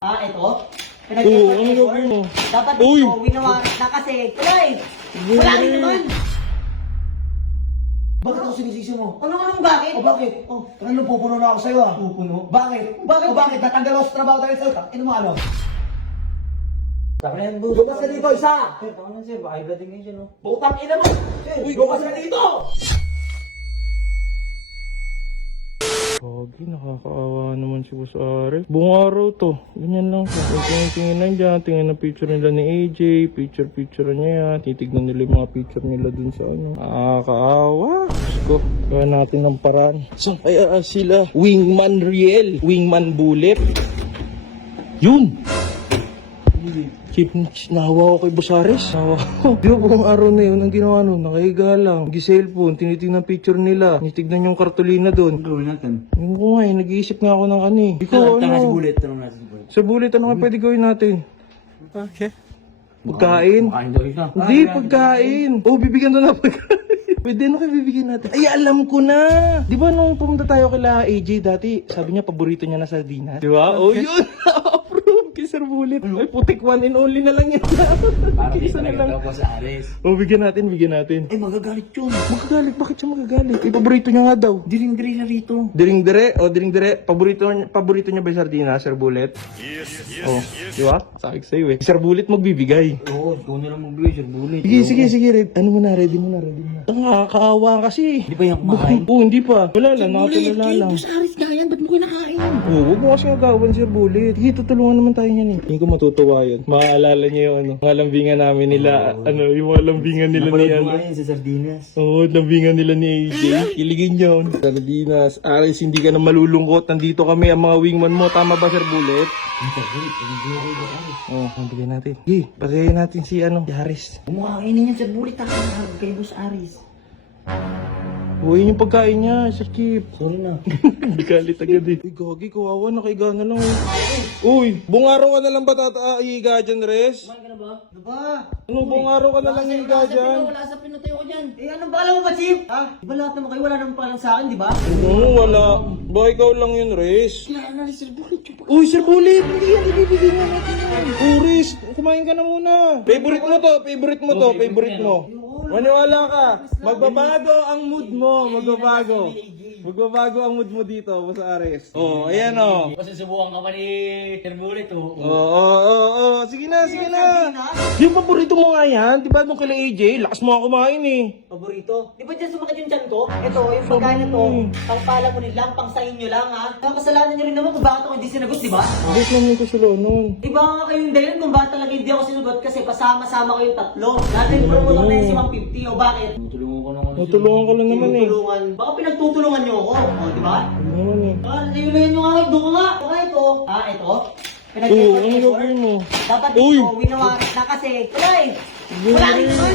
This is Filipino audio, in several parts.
Ito? Oo, ano gagawin mo? Dapat Uy! ito, winawa na kasi. Wala eh. Wala rin naman. Bakit ako sinisisi mo? Ano bakit? O bakit? Ano pupuno na ako sa'yo ah? Pupuno? Bakit? Bakit? O bakit? Natanggal ako sa trabaho dahil sa'yo. Ano mo ano? Tama na yan, boss. Lumabas ka dito, isa! Sir, tama na sir. Baka iba din ngayon siya, no? Putang ina mo! Uy, lumabas ka dito! Pogi, nakakaawa naman si Boss Ares. Buong araw to. Ganyan lang siya. Tingin lang dyan. Tingin ng picture nila ni AJ. Picture niya yan. Titignan nila yung mga picture nila dun sa ano. Nakakaawa. Diyos ko. Gawa natin ng paraan. So, kaya sila. Wingman Riel. Wingman Bullet. Yun! Chip, nahawa ko kay Boss Ares. Nahawa ko. Di ba buong araw na yun, ang ginawa nun, nakahiga lang. Nag-cellphone, tinitignan picture nila. Tinitignan yung kartolina doon. Gawin natin. Yung ko nga eh, nag-iisip nga ako ng ano eh. Ikaw ano? Tanong natin si Bullet. Sa bullet, ano nga pwede gawin natin? Okay. Pagkain? Makain daw siya. Hindi, pagkain. Oh, bibigyan na pagkain. Pwede, ano kayo bibigyan natin? Ay, alam ko na! Di ba nung pumunta tayo kila AJ dati, sabi niya, paborito niya na sardinas? Di ba? Oh, yun! Approve kay Sir Bullet. Ay, putik one and only na lang yan. Parang di Isa na talaga lang. daw po sa Ares. Oh, bigyan natin, bigyan natin. Eh, magagalit yun. Magagalit? Bakit siya magagalit? Eh, paborito niya nga daw. Diring-diri na rito. Diring dire, paborito niya ba yung sardinas, Sir Bullet? Yes. Di ba? Sabi ko sa'yo eh. Sir Bullet magbibigay. Oo, ikaw na lang mag-blue, Sir Bullet. Sige, Red. Ano mo na, ready mo na. Ang nakakaawa kasi. Di ba yan kumakain? Oo, hindi pa. Wala lang, nakatulala lang. Ares na yan, ba't mo kinakain? Oo, huwag mo kasi nagawan, Sir Bullet. Sige, tutulungan naman tayo yan eh. Hindi ko matutuwa yun. Maaalala niyo yung ano, mga lambingan namin nila, yung mga lambingan nila ni Napanood ano. mo nga yan sa Sardinas. Oo, lambingan nila ni AJ. Kiligin yun. Sardinas, Aris, hindi ka na malulungkot. Nandito kami, ang mga wingman mo. Tama ba, Sir Bullet? Oo, bigyan natin. Sige, pagayin natin si ano, si Aris. Kumakainin yan, Sir Bullet. Takahag kay Boss Aris. Uy, yung pagkain niya, Sir Kip. Sorry na. Galit agad eh. Uy, gagi, kawawa, nakaiga na lang. Uy, buong araw ka na lang ba iiga dyan, Res? Kumain ka na ba? Ano ba? Ano, buong araw ka na lang iiga dyan? Wala sa pinatayo ko dyan. Eh, anong paalam mo ba, Chief? Ha? Di ba lahat naman kayo wala namang paalam sa akin, di ba? Oo, wala. Ba, ikaw lang yun, Res? Kailangan na ni Sir Bullet. Uy, Sir Bullet, hindi yan, ibibigay na natin yan. Oh, Res, kumain ka na muna. Favorite mo to. Maniwala ka, magbabago ang mood mo, magbabago ang mood mo dito, Boss Ares. Oh, ayan oh. Kasi subukan ka pa ni Sir Bullet, oh. Oo. Sige na. Yung paborito mo nga yan, di ba nung kila AJ, lakas mo nga kumain eh. Paborito? Di ba dyan sumakit yung tiyan ko? Ito, yung pagkain na to, pangpala mo nila, pang sa inyo lang ha. Ang kasalanan nyo rin naman kung bakit ako hindi sinagot, di ba? Bakit naman ko sila nun? Di ba nga kayong dahilan kung bakit talaga hindi ako sinagot kasi pasama-sama kayong tatlo. Natin promote ako na yung si 150 o bakit? Natulungan ko lang naman eh. Tinutulungan. Baka pinagtutulungan nyo ako, o di ba? Ano naman eh. Nayulayan nyo nga kayo, doon ka nga. Baka ito. Ito? Oo, ano gagawin mo? Dapat Uy! ito, winawa na kasi. Wala eh. Wala rin naman.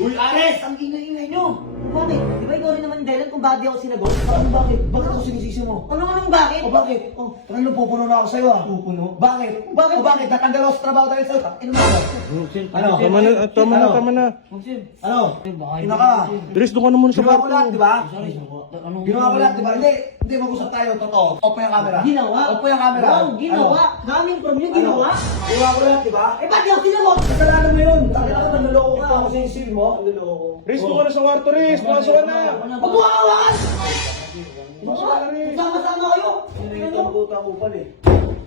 Uy, Ares! Ang ingay-ingay nyo. Bakit? Di ba ikaw rin naman dahilan kung bakit di ako sinagot? Bakit? Bakit ako sinisisi mo? Anong bakit? O bakit? Ano pupuno na ako sa'yo ah? Pupuno? Bakit? Bakit? O bakit? Natanggal ako sa trabaho dahil sa'yo. Ano mo ano? Ano? Tama na. Ano? Ina ka? Dres, doon ka na muna sa Ginawa ko kwarto. lahat, di ba? Ginawa ko lahat, di ba? Hindi, mag-usap tayo, totoo. Opo yung camera. Ginawa? Opo yung camera. Wow, ginawa. Daming from you, ginawa. Ginawa ko lahat, di ba? Eh, ba't di ako sinagot? Kasalanan mo yun. Takit ako, nanloloko ka. Ako sinisil mo. Nanloloko. Dres, doon ka na sa kwarto, Dres. Pasok ka na. Huwag mo hawakan! Sama-sama kayo. Ang puta ko pala eh.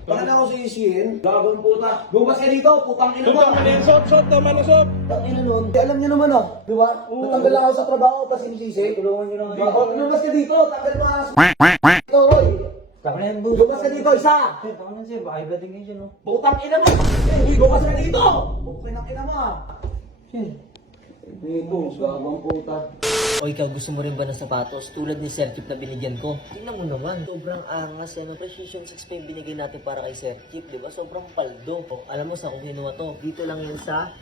Bakit ako sisisihin? Gagawin puta. Lumabas ka dito, putang ina mo. Tama na yan, Sob. Tama na, Sob. Tangina nun. Alam niyo naman oh, di ba? Natanggal lang ako sa trabaho, tapos sinisisi. Tulungan niyo na ako. Lumabas ka dito, tanggal mo nga sa ito, Roy. Tama na yan, boss. Lumabas ka dito, isa. Tama na sir, baka iba din ngayon siya, no? Putang ina mo. Lumabas ka dito. Okay ng ina mo ah. Dito, gagawin puta. O ikaw, gusto mo rin ba ng sapatos? Tulad ni Sir Chip na binigyan ko. Tingnan mo naman, sobrang angas yan. Precision 6 pa yung binigay natin para kay Sir Chip, di ba? Sobrang paldo. O, alam mo sa kung kinuha to, dito lang yan sa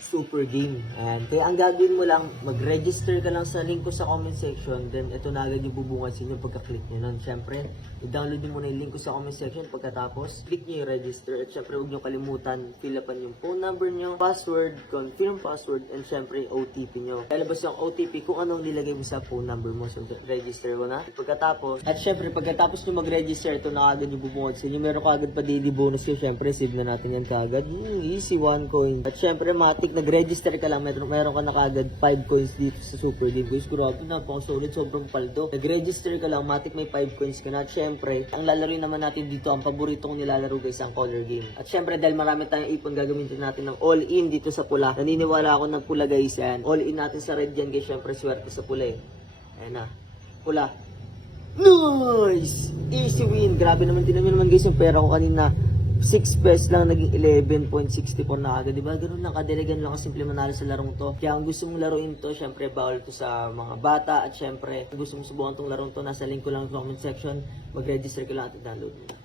super game. Ayan. Kaya ang gagawin mo lang, mag-register ka lang sa link ko sa comment section. Then, ito na agad yung bubungad sa inyo pagka-click nyo nun. Siyempre, i-download nyo muna yung link ko sa comment section. Pagkatapos, click nyo yung register. At siyempre, huwag nyo kalimutan, fill upan yung phone number nyo, password, confirm password, and siyempre, OTP nyo. Lalabas yung OTP kung anong nilagay mo sa phone number mo. So, register ko na. Pagkatapos, at siyempre, pagkatapos nyo mag-register, ito na agad yung bubungad sa inyo. Meron ka agad pa daily bonus yun. Siyempre, save na natin yan kaagad. Easy, 1 coin. At siyempre, matik, nag-register ka lang, meron ka na kaagad 5 coins dito sa Super Game. Guys, grabe, napaka-solid, sobrang paldo. Nag-register ka lang, matik may 5 coins ka na. At syempre, ang lalaroin naman natin dito, ang paborito kong nilalaro guys, ang color game. At syempre, dahil marami tayong ipon, gagamitin natin ng all-in dito sa pula. Naniniwala ako ng pula guys yan. All-in natin sa red yan guys, syempre, swerte sa pula eh. Ayan na, pula. Nice! Easy win! Grabe naman, tinan naman guys yung pera ko kanina. 6 pesos lang, naging 11.64 na agad. Diba? Ganun lang, kadelegan lang kasimple manalo sa larong to. Kaya kung gusto mong laruin to, syempre bawal to sa mga bata. At syempre, kung gusto mong subukan tong larong to, nasa link ko lang sa comment section. Mag-register ka lang at i-download mo.